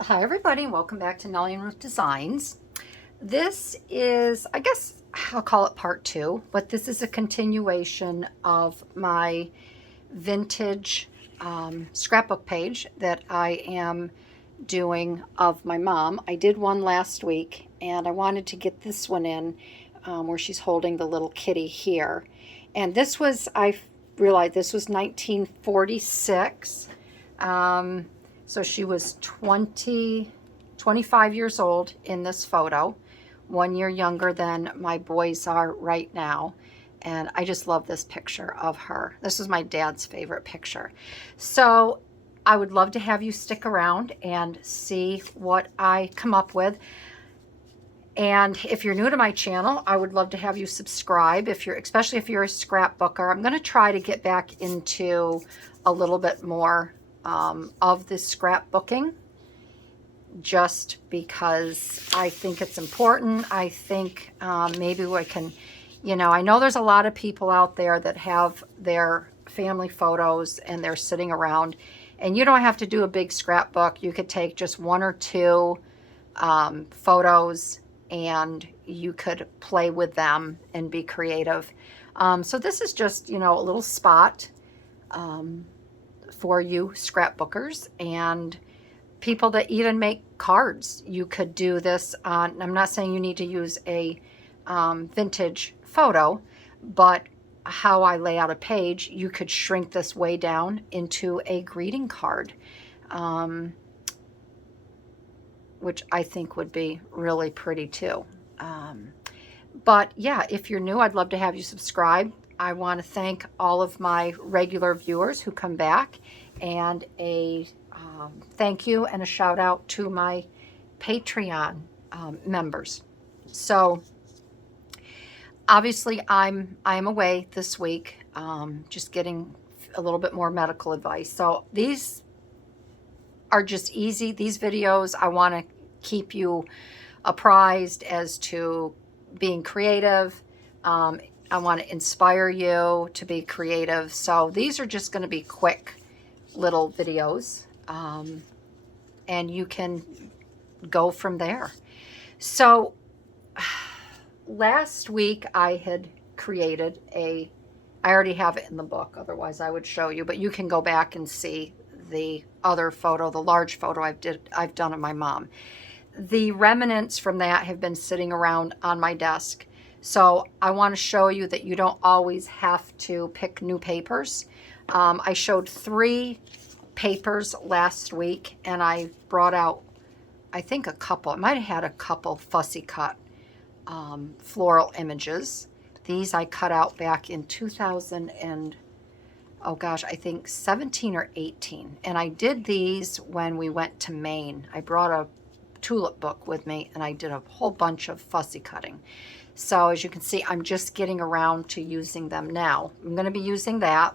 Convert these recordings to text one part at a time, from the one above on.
Hi everybody, welcome back to Nellie and Ruth Designs. This is, I guess I'll call it part two, but this is a continuation of my vintage scrapbook page that I am doing of my mom. I did one last week and I wanted to get this one in where she's holding the little kitty here. And this was, I realized this was 1946. So she was 25 years old in this photo, 1 year younger than my boys are right now. And I just love this picture of her. This is my dad's favorite picture. So I would love to have you stick around and see what I come up with. And if you're new to my channel, I would love to have you subscribe, especially if you're a scrapbooker. I'm going to try to get back into a little bit more of the scrapbooking, just because I think it's important. I think maybe we can, I know there's a lot of people out there that have their family photos and they're sitting around, and you don't have to do a big scrapbook. You could take just one or two photos and you could play with them and be creative. So this is just, a little spot for you scrapbookers and people that even make cards. You could do this on, I'm not saying you need to use a vintage photo, but how I lay out a page, you could shrink this way down into a greeting card, which I think would be really pretty too. But yeah, if you're new, I'd love to have you subscribe. I want to thank all of my regular viewers who come back, and a thank you and a shout out to my Patreon members. So obviously I'm away this week, just getting a little bit more medical advice. So these are just easy. These videos, I want to keep you apprised as to being creative. I want to inspire you to be creative. So these are just going to be quick little videos, and you can go from there. So last week I had created I already have it in the book, otherwise I would show you, but you can go back and see the other photo, the large photo I've done of my mom. The remnants from that have been sitting around on my desk. So I want to show you that you don't always have to pick new papers. I showed 3 papers last week, and I brought out, I think, a couple. I might have had a couple fussy cut floral images. These I cut out back in 2000 and, oh gosh, I think 17 or 18. And I did these when we went to Maine. I brought a tulip book with me, and I did a whole bunch of fussy cutting. So as you can see, I'm just getting around to using them now. I'm going to be using that.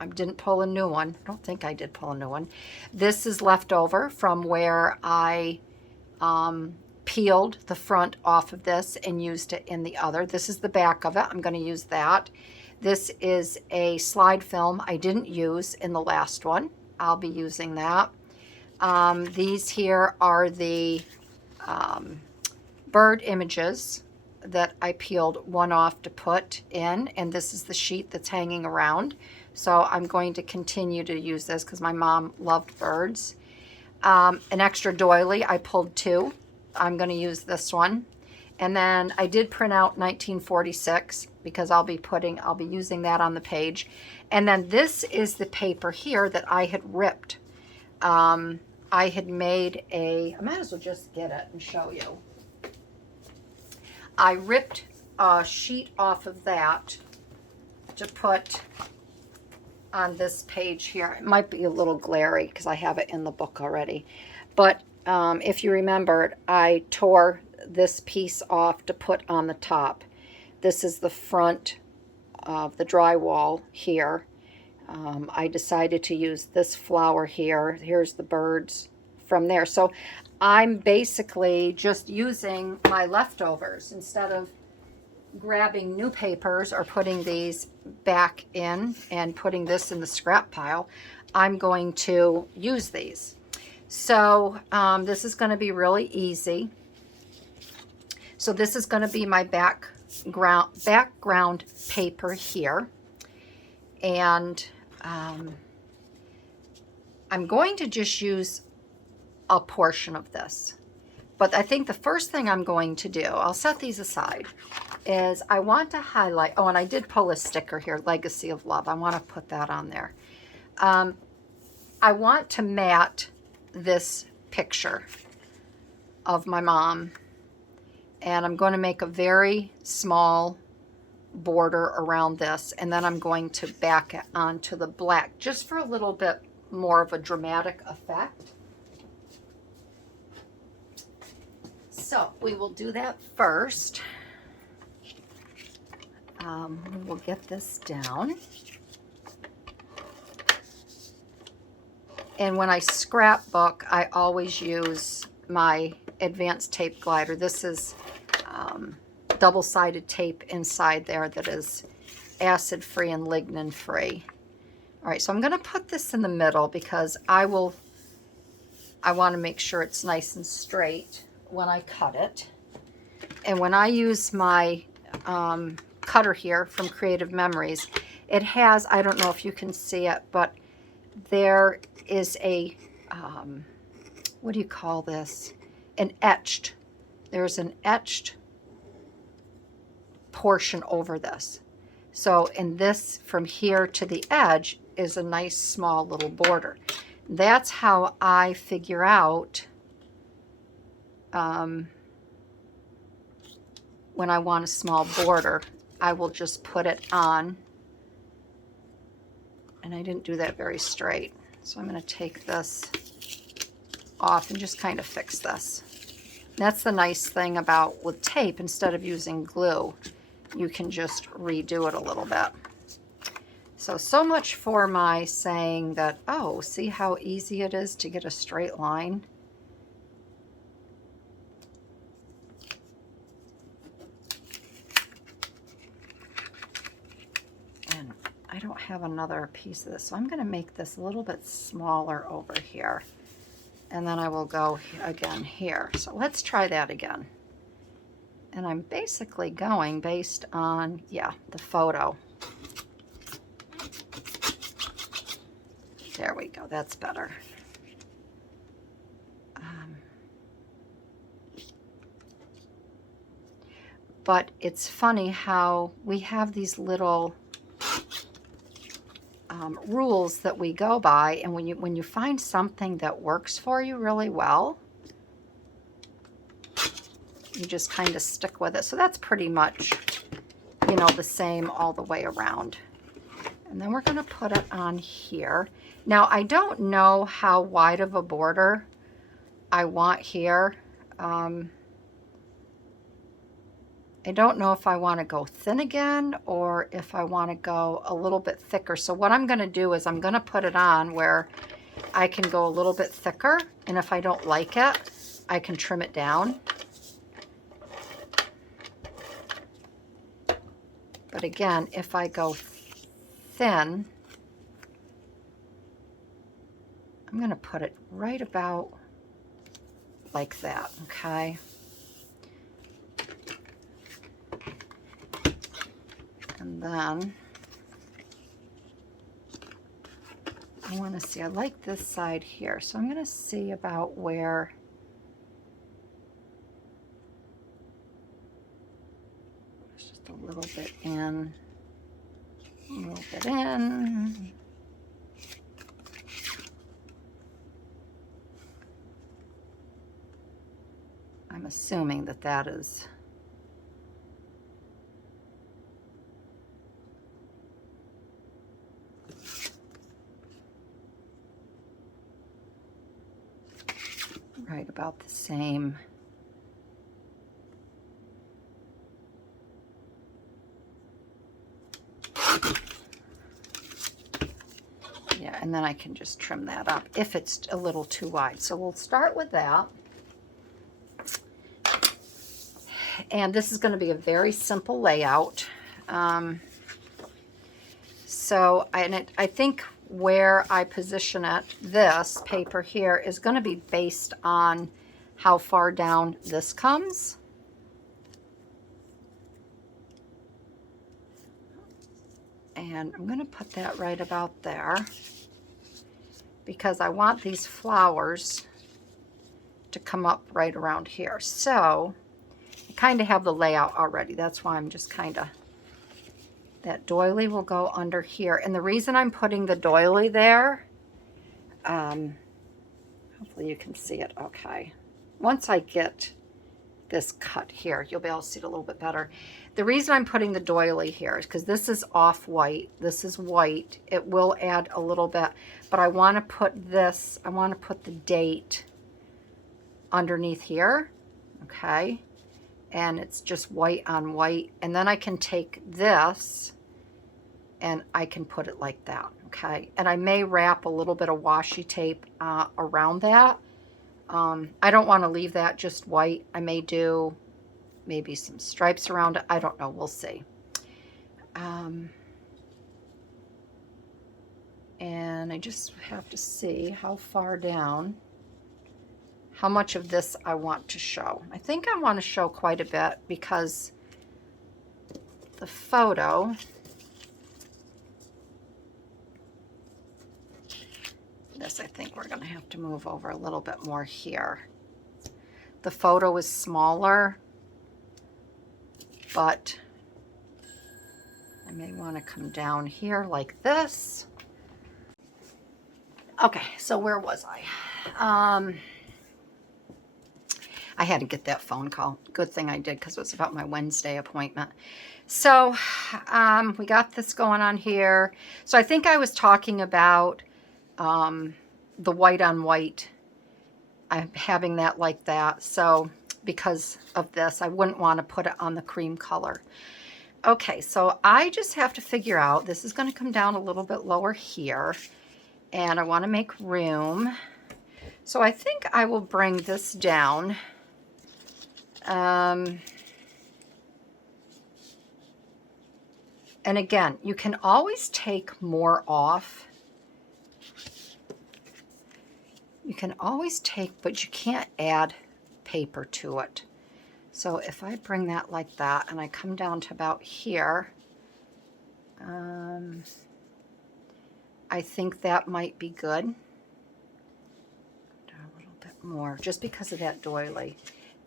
I didn't pull a new one. I don't think I did pull a new one. This is left over from where I peeled the front off of this and used it in the other. This is the back of it. I'm going to use that. This is a slide film I didn't use in the last one. I'll be using that. These here are the bird images that I peeled one off to put in, and this is the sheet that's hanging around. So I'm going to continue to use this because my mom loved birds. An extra doily, I pulled 2. I'm going to use this one. And then I did print out 1946 because I'll be using that on the page. And then this is the paper here that I had ripped. I had made I might as well just get it and show you. I ripped a sheet off of that to put on this page here. It might be a little glary because I have it in the book already. But if you remember, I tore this piece off to put on the top. This is the front of the drywall here. I decided to use this flower here. Here's the birds from there. So I'm basically just using my leftovers instead of grabbing new papers or putting these back in and putting this in the scrap pile. I'm going to use these. So this is going to be really easy. So this is going to be my background paper here. And I'm going to just use a portion of this. But I think the first thing I'm going to do, I'll set these aside, is I want to highlight, oh, and I did pull a sticker here, Legacy of Love. I want to put that on there. I want to matte this picture of my mom, and I'm going to make a very small border around this, and then I'm going to back it onto the black just for a little bit more of a dramatic effect. So we will do that first. We will get this down. And when I scrapbook, I always use my advanced tape glider. This is double-sided tape inside there that is acid-free and lignin-free. All right, so I'm going to put this in the middle because I want to make sure it's nice and straight when I cut it. And when I use my cutter here from Creative Memories, it has, I don't know if you can see it, but there is a, what do you call this? There's an etched portion over this. So in this, from here to the edge, is a nice small little border. That's how I figure out when I want a small border. I will just put it on, and I didn't do that very straight, so I'm going to take this off and just kind of fix this. That's the nice thing about with tape, instead of using glue, you can just redo it a little bit. So much for my saying that, oh, see how easy it is to get a straight line? And I don't have another piece of this, so I'm going to make this a little bit smaller over here. And then I will go again here. So let's try that again. And I'm basically going based on, yeah, the photo. There we go, that's better. But it's funny how we have these little rules that we go by, and when you find something that works for you really well, you just kind of stick with it. So that's pretty much, you know, the same all the way around. And then we're going to put it on here. Now, I don't know how wide of a border I want here. I don't know if I want to go thin again or if I want to go a little bit thicker. So what I'm going to do is I'm going to put it on where I can go a little bit thicker, and if I don't like it, I can trim it down. But again, if I go thin, I'm going to put it right about like that, okay? And then I want to see, I like this side here, so I'm going to see about where there's just a little bit in, a little bit in. I'm assuming that that is right about the same. Yeah, and then I can just trim that up if it's a little too wide. So we'll start with that. And this is going to be a very simple layout. I think where I position it, this paper here, is going to be based on how far down this comes. And I'm going to put that right about there because I want these flowers to come up right around here. So I kind of have the layout already. That's why I'm just kind of, that doily will go under here. And the reason I'm putting the doily there, hopefully you can see it okay. Once I get this cut here, you'll be able to see it a little bit better. The reason I'm putting the doily here is because this is off-white. This is white. It will add a little bit, but I want to put this, I want to put the date underneath here, okay? And it's just white on white. And then I can take this and I can put it like that, okay? And I may wrap a little bit of washi tape around that. I don't want to leave that just white. I may do maybe some stripes around it. I don't know. We'll see. And I just have to see how far down, how much of this I want to show. I think I want to show quite a bit because the photo, this I think we're going to have to move over a little bit more here. The photo is smaller, but I may want to come down here like this. Okay, so where was I? I had to get that phone call. Good thing I did because it was about my Wednesday appointment. So we got this going on here. So I think I was talking about the white on white. I'm having that like that. So because of this, I wouldn't want to put it on the cream color. Okay, so I just have to figure out, this is going to come down a little bit lower here, and I want to make room. So I think I will bring this down. And again, you can always take more off. You can always take, but you can't add paper to it. So if I bring that like that and I come down to about here, I think that might be good. Do a little bit more just because of that doily.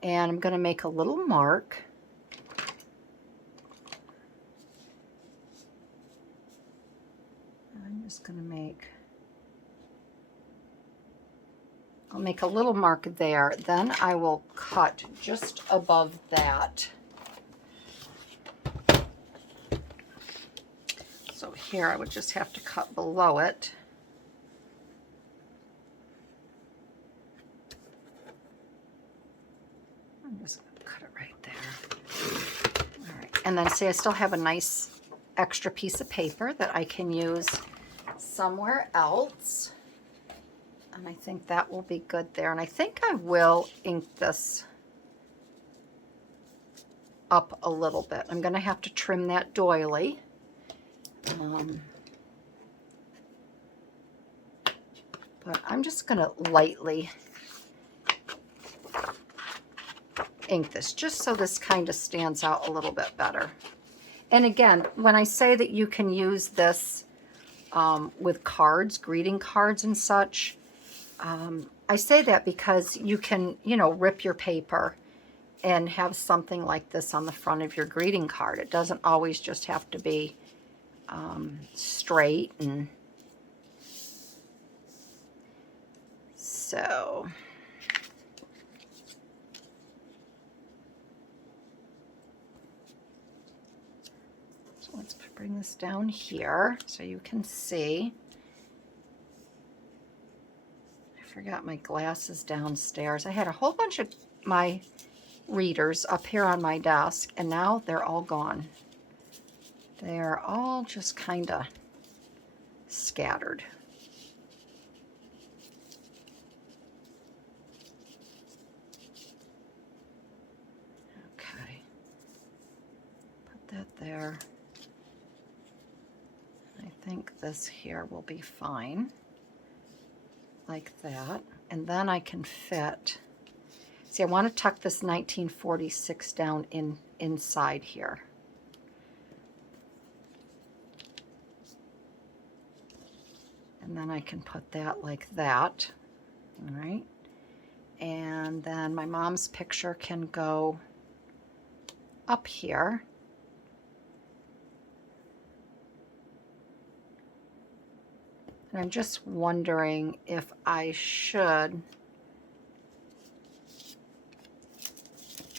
And I'm going to make a little mark. I'm just going to make, I'll make a little mark there. Then I will cut just above that. So here I would just have to cut below it. I'm just going to cut it right there. All right. And then see, I still have a nice extra piece of paper that I can use somewhere else. And I think that will be good there. And I think I will ink this up a little bit. I'm going to have to trim that doily. But I'm just going to lightly ink this just so this kind of stands out a little bit better. And again, when I say that you can use this with cards, greeting cards and such, I say that because you can, you know, rip your paper and have something like this on the front of your greeting card. It doesn't always just have to be straight. And so let's bring this down here so you can see. I forgot my glasses downstairs. I had a whole bunch of my readers up here on my desk, and now they're all gone. They're all just kind of scattered. Okay. Put that there. I think this here will be fine, like that. And then I can fit, see, I want to tuck this 1946 down inside here. And then I can put that like that, all right? And then my mom's picture can go up here. And I'm just wondering if I should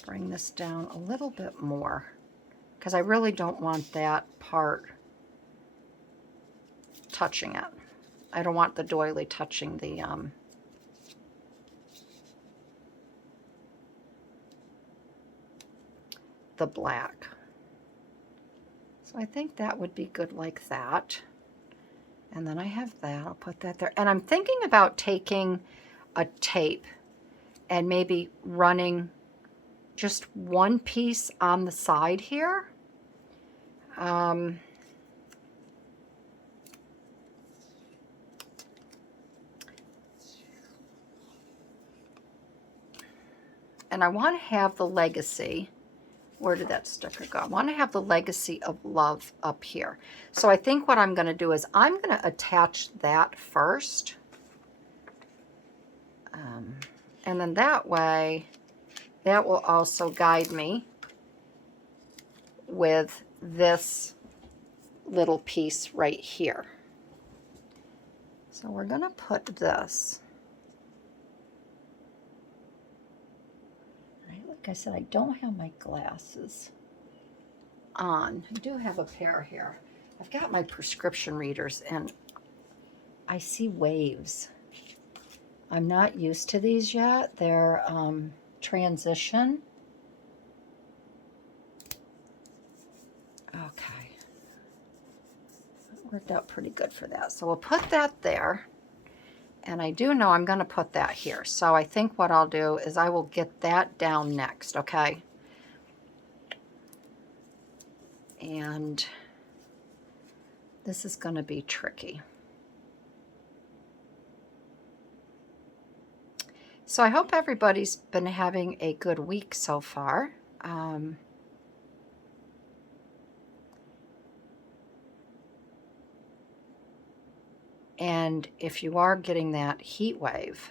bring this down a little bit more, because I really don't want that part touching it. I don't want the doily touching the black. So I think that would be good like that. And then I have that, I'll put that there. And I'm thinking about taking a tape and maybe running just one piece on the side here. And I want to have the legacy. Where did that sticker go? I want to have the legacy of love up here. So I think what I'm going to do is I'm going to attach that first. And then that way, that will also guide me with this little piece right here. So we're going to put this. Like I said, I don't have my glasses on. I do have a pair here. I've got my prescription readers and I see waves. I'm not used to these yet. They're transition. Okay. That worked out pretty good for that. So we'll put that there. And I do know I'm going to put that here. So I think what I'll do is I will get that down next, okay? And this is going to be tricky. So I hope everybody's been having a good week so far. And if you are getting that heat wave,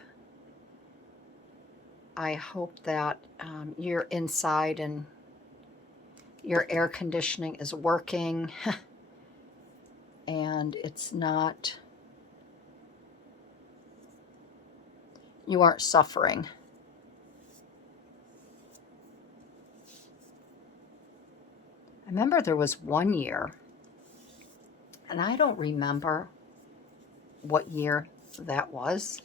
I hope that you're inside and your air conditioning is working and it's not, you aren't suffering. I remember there was one year, and I don't remember what year that was.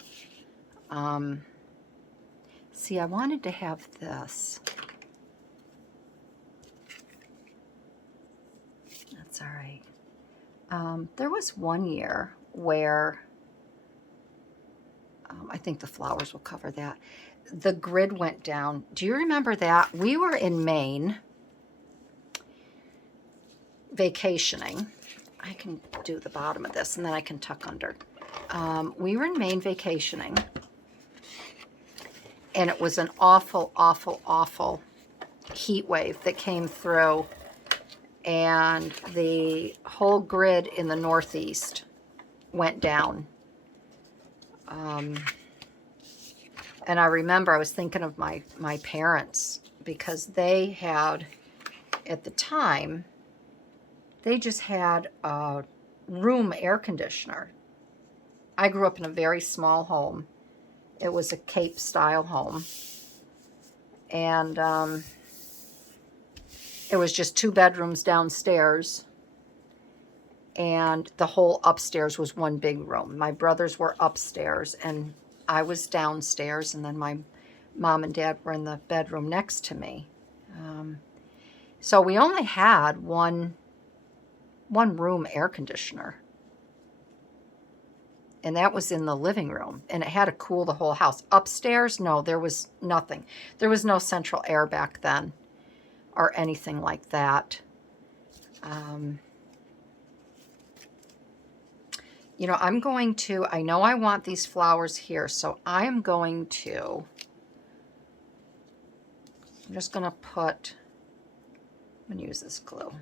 See, I wanted to have this. That's all right. There was one year where, I think the flowers will cover that. The grid went down. Do you remember that? We were in Maine vacationing. I can do the bottom of this and then I can tuck under. We were in Maine vacationing, and it was an awful, awful, awful heat wave that came through, and the whole grid in the Northeast went down. And I remember I was thinking of my parents, because they had, at the time, they just had a room air conditioner. I grew up in a very small home. It was a Cape style home. And it was just 2 bedrooms downstairs. And the whole upstairs was one big room. My brothers were upstairs and I was downstairs. And then my mom and dad were in the bedroom next to me. So we only had one room air conditioner. And that was in the living room, and it had to cool the whole house. Upstairs, no, there was nothing. There was no central air back then or anything like that. you know, I'm going to, I know I want these flowers here, so I am going to, I'm just going to put, I'm going to use this glue.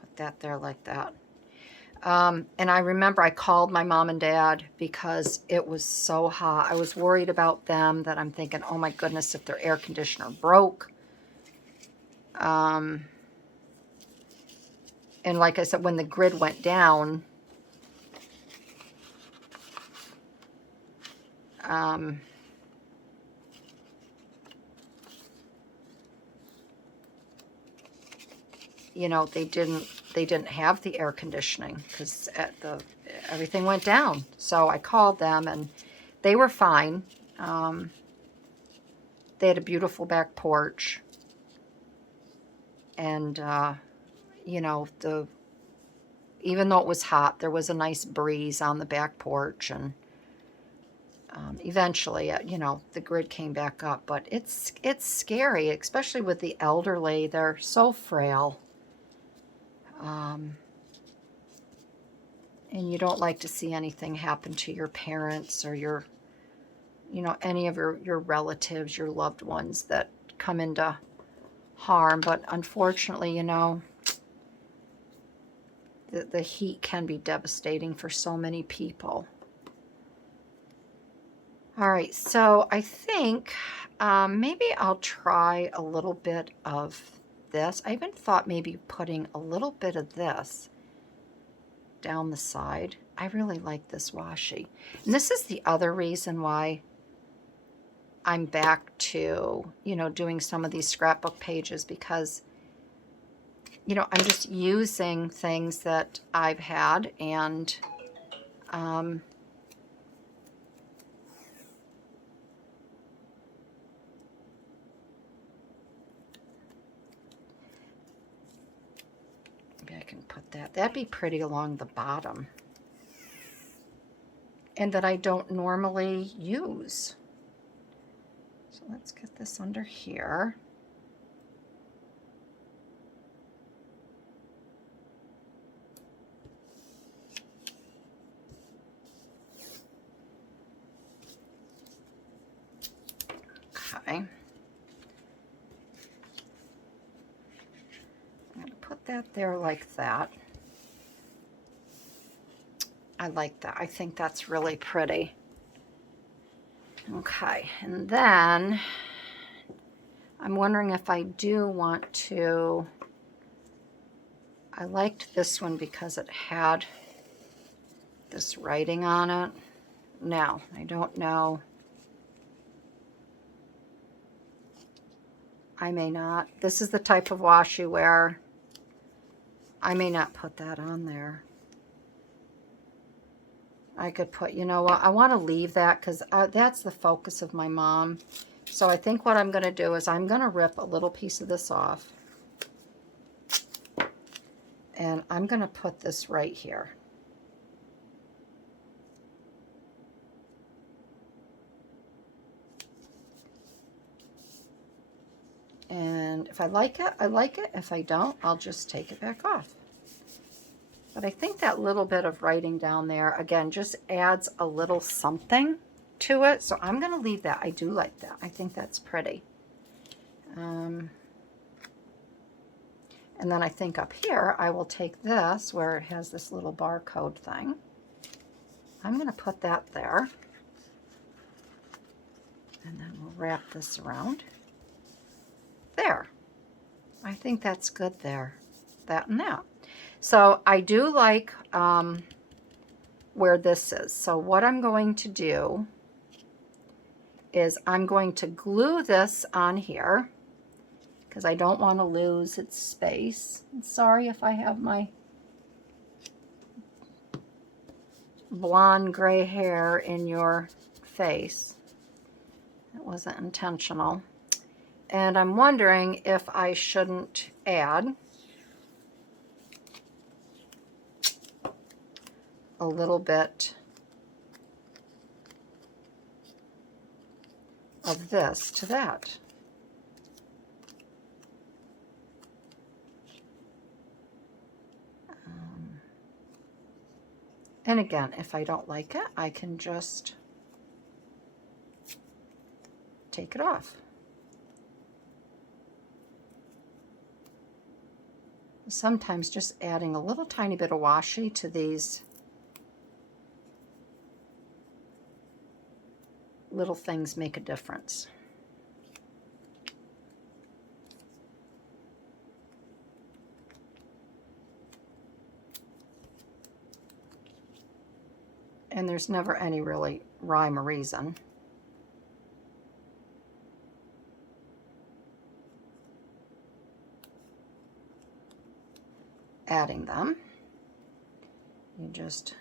Put that there like that. And I remember I called my mom and dad because it was so hot. I was worried about them, that I'm thinking, oh my goodness, if their air conditioner broke. And like I said, when the grid went down, you know, they didn't have the air conditioning because everything went down. So I called them and they were fine. They had a beautiful back porch, and you know, even though it was hot, there was a nice breeze on the back porch, and eventually, you know, the grid came back up. But it's scary, especially with the elderly. They're so frail. And you don't like to see anything happen to your parents or your, you know, any of your relatives, your loved ones that come into harm. But unfortunately, you know, the heat can be devastating for so many people. All right, so I think maybe I'll try a little bit of this. I even thought maybe putting a little bit of this down the side. I really like this washi. And this is the other reason why I'm back to, you know, doing some of these scrapbook pages, because, you know, I'm just using things that I've had, and maybe I can put that. That'd be pretty along the bottom. And that I don't normally use. So let's get this under here. Okay. I'm going to put that there like that. I like that. I think that's really pretty. Okay, and then I'm wondering if I do want to, I liked this one because it had this writing on it. Now, I don't know. I may not. This is the type of washi where I may not put that on there. I could put, you know what, I want to leave that because that's the focus of my mom. So I think what I'm going to do is I'm going to rip a little piece of this off. And I'm going to put this right here. And if I like it, I like it. If I don't, I'll just take it back off. But I think that little bit of writing down there, again, just adds a little something to it. So I'm going to leave that. I do like that. I think that's pretty. And then I think up here, I will take this where it has this little barcode thing. I'm going to put that there. And then we'll wrap this around. There. I think that's good there. That and that. So I do like where this is. So what I'm going to do is I'm going to glue this on here because I don't want to lose its space. I'm sorry if I have my blonde gray hair in your face. That wasn't intentional. And I'm wondering if I shouldn't add a little bit of this to that. And again, if I don't like it, I can just take it off. Sometimes just adding a little tiny bit of washi to these little things make a difference. And there's never any really rhyme or reason. Adding them, you just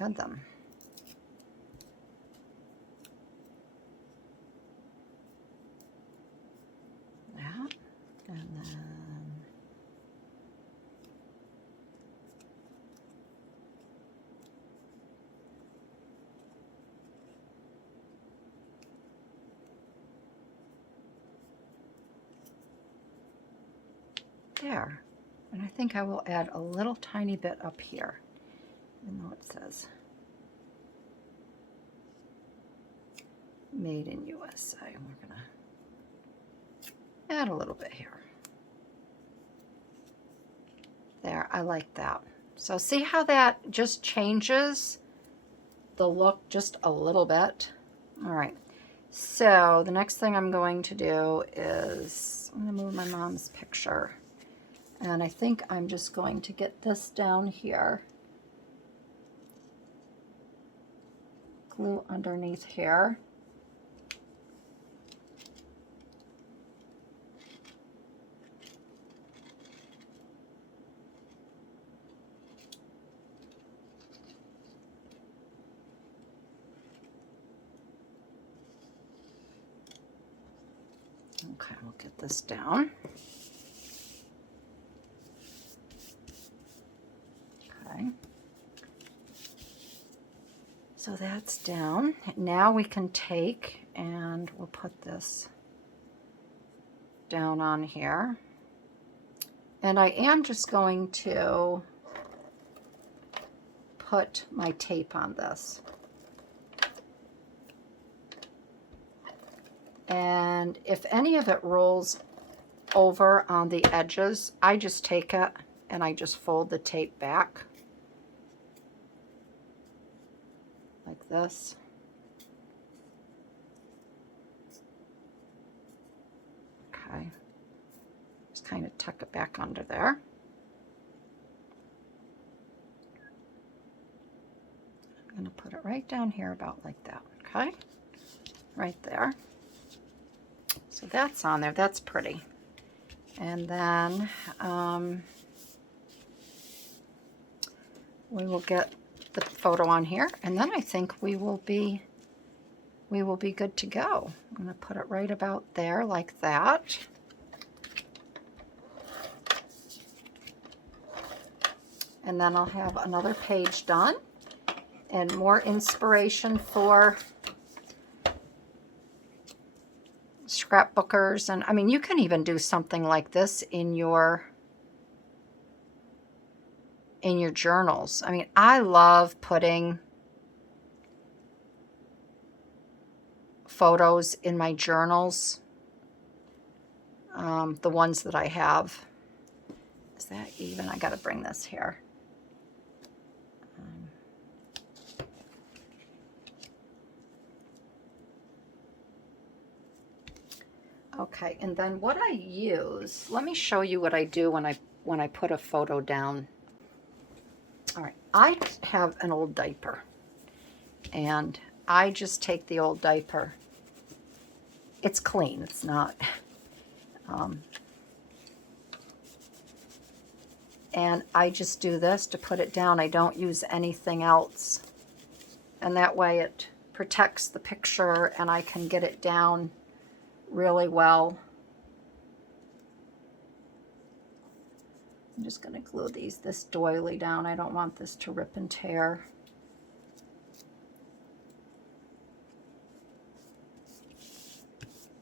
add them. That, and then there. And I think I will add a little tiny bit up here, even though it says Made in USA. We're gonna add a little bit here. There, I like that. So see how that just changes the look just a little bit? All right, so the next thing I'm going to do is I'm gonna move my mom's picture. And I think I'm just going to get this down here, glue underneath here. Okay, we'll get this down. Okay. So that's down. Now we can take and we'll put this down on here. And I am just going to put my tape on this. And if any of it rolls over on the edges, I just take it and I just fold the tape back like this. Okay, just kind of tuck it back under there. I'm going to put it right down here about like that, okay? Right there. So that's on there, that's pretty. And then we will get the photo on here, and then I think we will be good to go. I'm going to put it right about there like that. And then I'll have another page done and more inspiration for scrapbookers. And I mean, you can even do something like this in your journals. I mean, I love putting photos in my journals, the ones that I have. Is that even? I got to bring this here. Okay, and then what I use, let me show you what I do when I put a photo down. All right, I have an old diaper, and I just take the old diaper. It's clean, it's not, and I just do this to put it down. I don't use anything else, and that way it protects the picture and I can get it down really well. I'm just going to glue this doily down. I don't want this to rip and tear.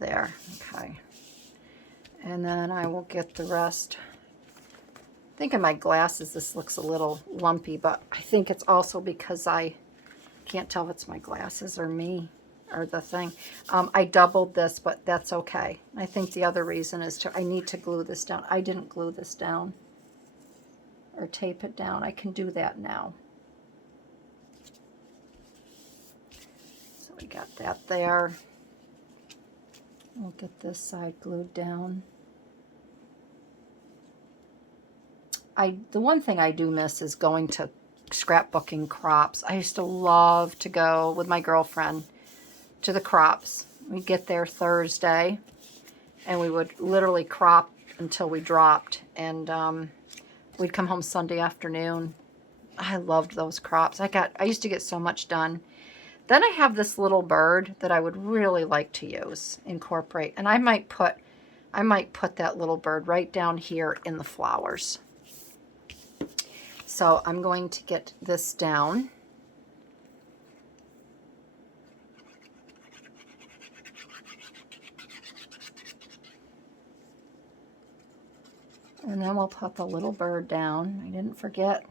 There, okay. And then I will get the rest think in my glasses this looks a little lumpy, but I think it's also because I can't tell if it's my glasses or me or the thing. I doubled this, but that's okay. I think the other reason is I need to glue this down. I didn't glue this down or tape it down. I can do that now. So we got that there. We'll get this side glued down. The one thing I do miss is going to scrapbooking crops. I used to love to go with my girlfriend to the crops. We'd get there Thursday and we would literally crop until we dropped, and we'd come home Sunday afternoon. I loved those crops. I used to get so much done. Then I have this little bird that I would really like to incorporate, and I might put that little bird right down here in the flowers. So I'm going to get this down. And then we'll put the little bird down. I didn't forget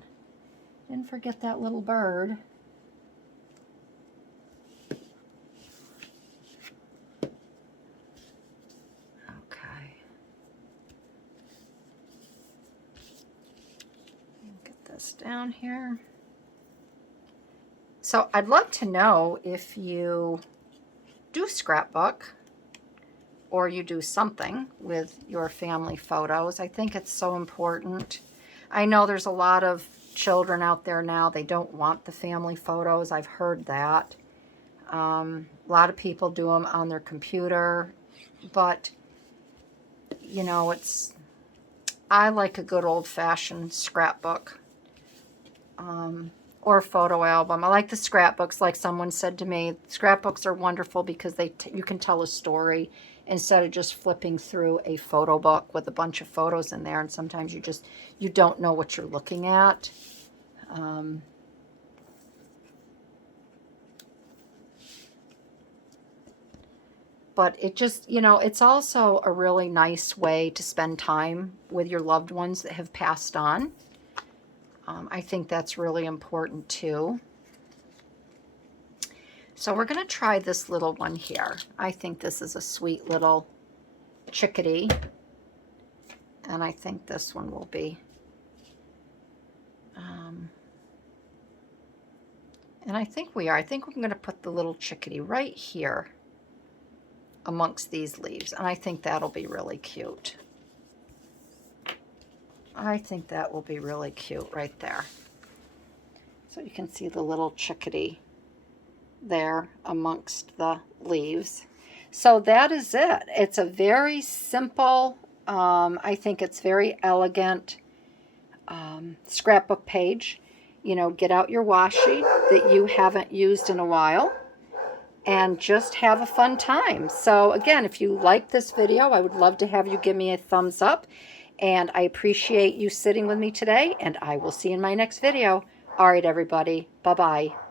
that little bird. Okay. Get this down here. So I'd love to know if you do scrapbook or you do something with your family photos. I think it's so important. I know there's a lot of children out there now, they don't want the family photos. I've heard that. A lot of people do them on their computer, but you know, I like a good old-fashioned scrapbook or photo album. I like the scrapbooks. Like someone said to me, scrapbooks are wonderful because you can tell a story instead of just flipping through a photo book with a bunch of photos in there, and sometimes you don't know what you're looking at. But it just, you know, it's also a really nice way to spend time with your loved ones that have passed on. I think that's really important too. So we're going to try this little one here. I think this is a sweet little chickadee. And I think this one will be. And I think I think we're going to put the little chickadee right here amongst these leaves. And I think that'll be really cute. I think that will be really cute right there. So you can see the little chickadee there amongst the leaves. So that is it. It's a very simple, I think it's very elegant scrapbook page. You know, get out your washi that you haven't used in a while and just have a fun time. So again, if you like this video, I would love to have you give me a thumbs up, and I appreciate you sitting with me today, and I will see you in my next video. All right, everybody. Bye-bye.